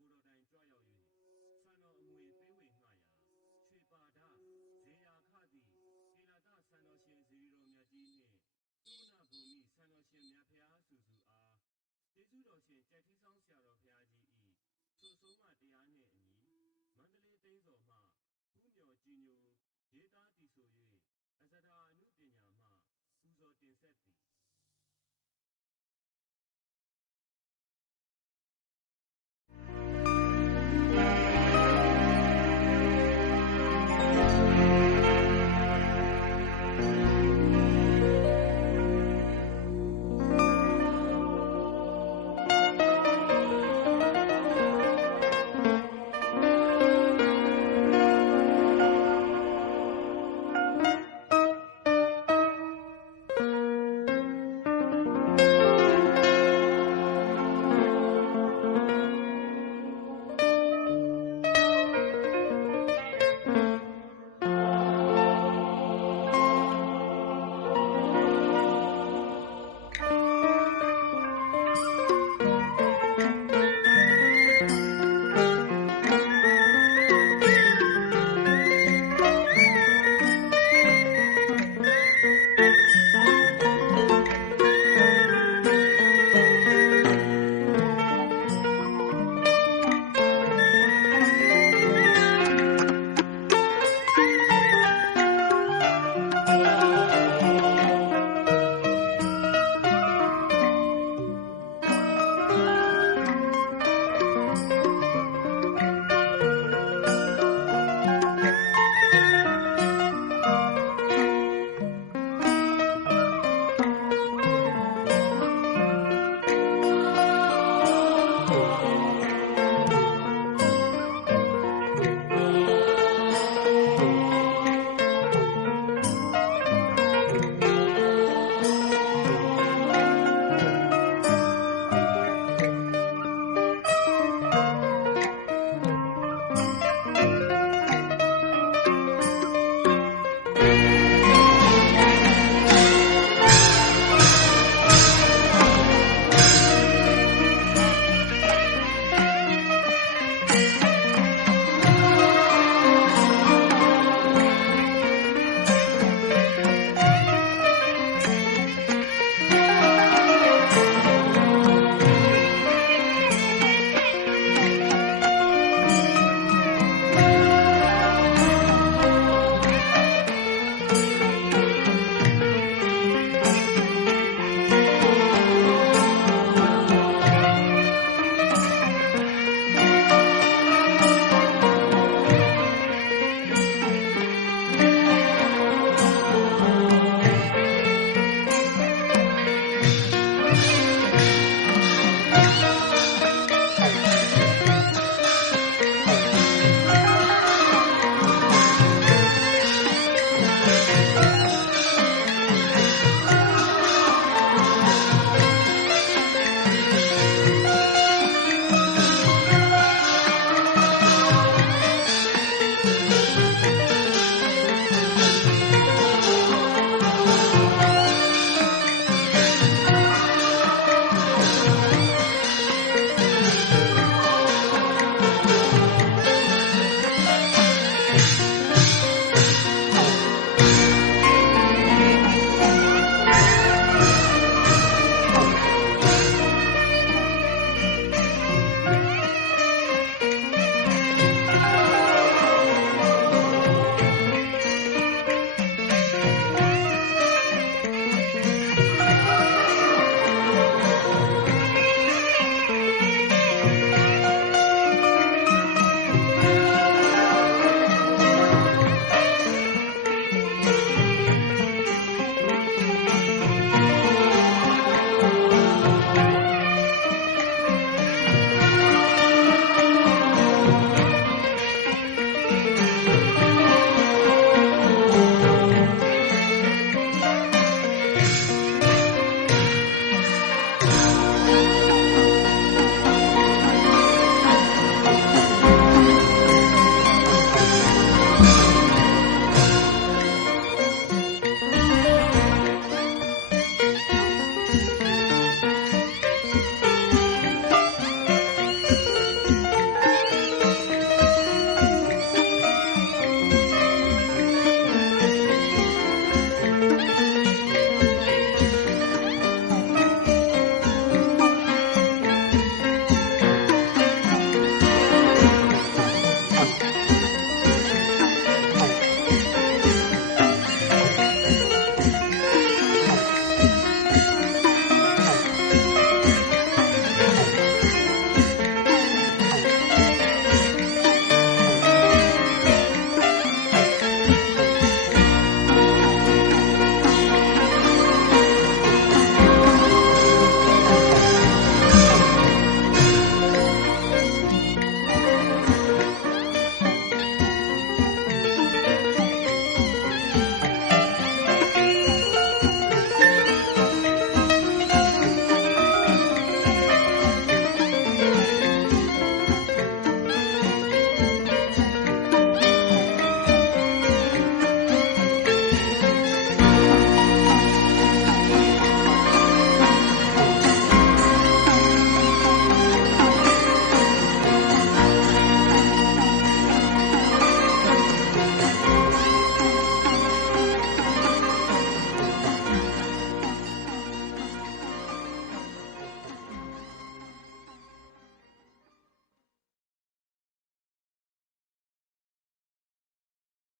ကိုတော်တိုင်ကြွရောက်၍ဆန်တော်အမွေပေးဝေငှရာရွှေပါဒဇေယာခသည်ကေလာတဆန်တော်ရှင်ဇီရီတော်မြတ်ကြီးနှင့်သုဝနာဘူမိဆန်တော်ရှင်မြတ်ဖျားစုစုအားကျေးဇူးတော်ရှင်ကြက်ထီးဆောင်ဆရာတော်ဖျားကြီး၏ဆိုဆုံးမတရားနှင့်အညီမန္တလေးသိန်းစော်မှဥမြော်ကြည်ညိုရေးသားတည်ဆို၍အဇဒာအနုပညာမှပူဇော်တင်ဆက်